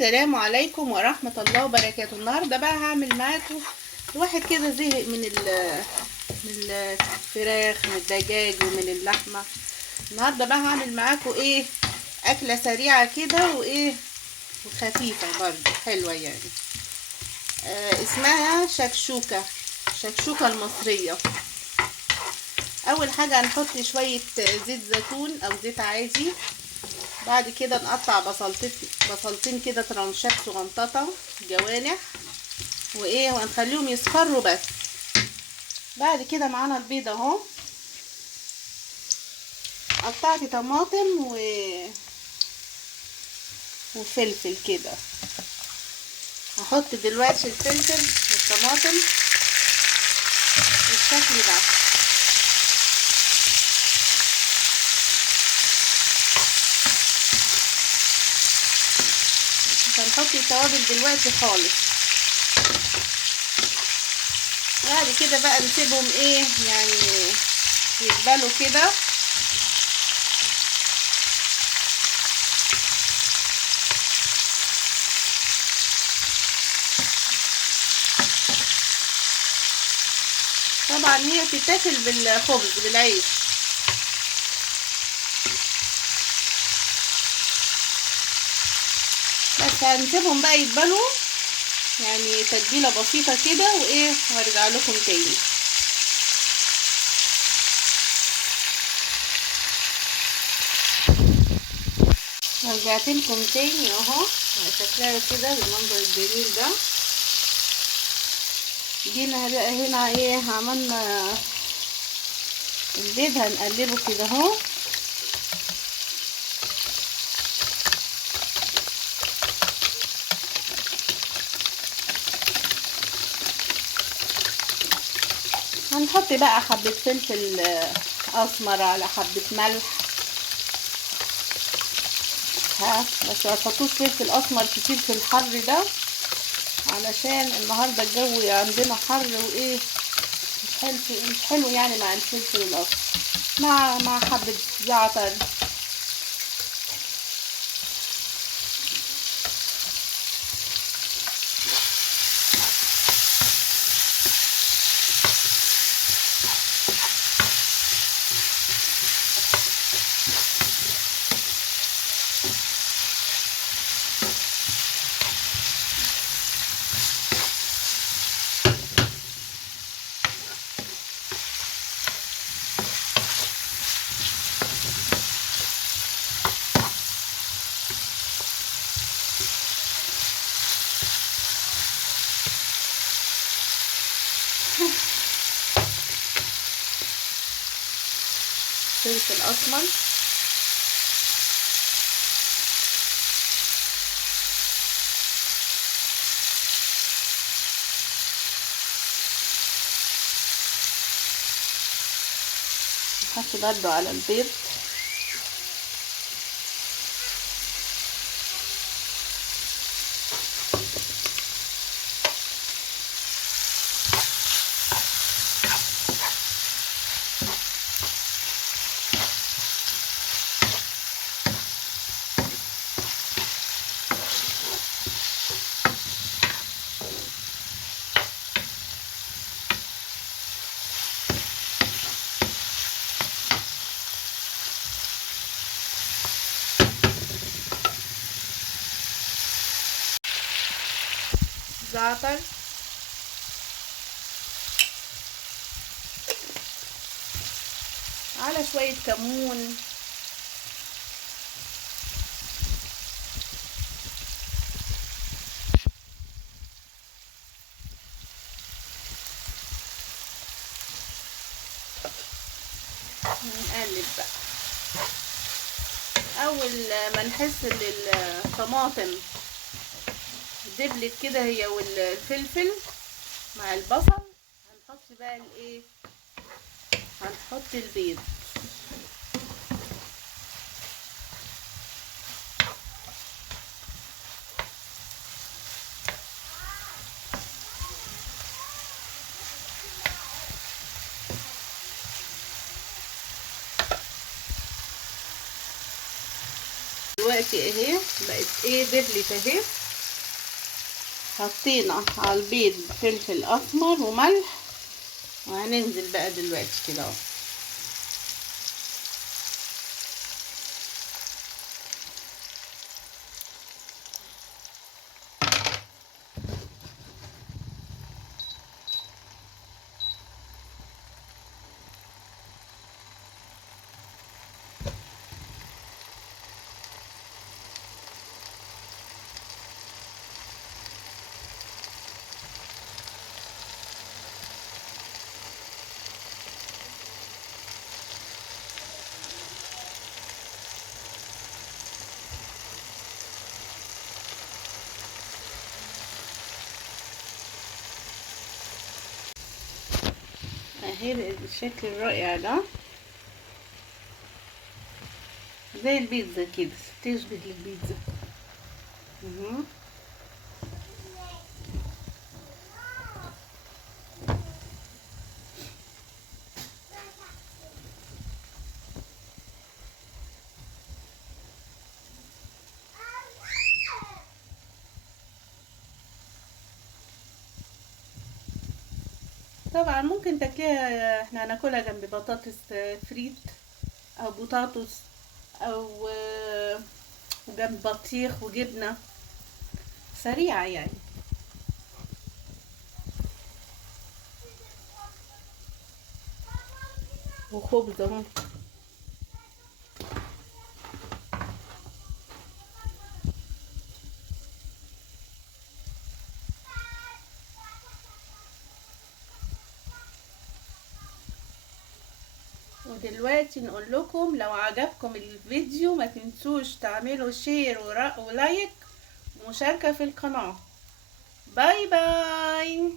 السلام عليكم ورحمة الله وبركاته. النهاردة بقى هعمل معاكم، الواحد كده زهق من الفراخ من الدجاج ومن اللحمة. النهاردة بقى هعمل معاكم ايه، أكلة سريعة كده وايه وخفيفة برضه حلوة يعني. اسمها شكشوكة المصرية. أول حاجة هنحط شوية زيت زيتون أو زيت عادي. بعد كده نقطع بصلتين كده ترانشات صغنططة جوانح وايه، وهنخليهم يصفروا بس. بعد كده معانا البيض اهو، قطعت طماطم وفلفل كده. هحط دلوقتي الفلفل والطماطم بالشكل ده. مش هنحط التوابل دلوقتي خالص. بعد كده بقى نسيبهم ايه يعني يتبلوا كده. طبعا هي بتتاكل بالخبز بالعيش. بس هنسيبهم بقى يتبلوا يعني تتبيله بسيطه كده وايه، وهرجع لكم تاني. رجعت لكم تاني اهو، شكلها كده بالمنظر الجميل ده. جينا بقى هنا ايه، عملنا البيض هنقلبه كده اهو. هنحط بقى حبة فلفل اسمر على حبة ملح. بس ما تحطوش فلفل اسمر كتير في الحر ده، علشان النهارده الجو عندنا حر وايه، مش حلو يعني مع الفلفل الاسمر. مع حبة زعتر. فلفل اسمر. نحط برضو على البيض. زعتر. على شوية كمون. نقلب بقى. اول ما نحس ان الطماطم دبلت كده هي والفلفل مع البصل، هنحط بقى الايه، هنحط البيض. دلوقتي اهي بقت ايه، دبلت اهي. حطينا على البيض فلفل اسمر وملح، وهننزل بقى دلوقتي كده اهو. اهي الشكل الرائع ده، زي البيتزا كده، تشبه البيتزا. طبعا ممكن تاكليها، احنا هناكلها جنب بطاطس فريت او بطاطس، او جنب بطيخ وجبنة سريعة يعني. وخبز اهو. ودلوقتي نقول لكم لو عجبكم الفيديو ما تنسوش تعملوا شير ولايك ومشاركة في القناة. باي باي.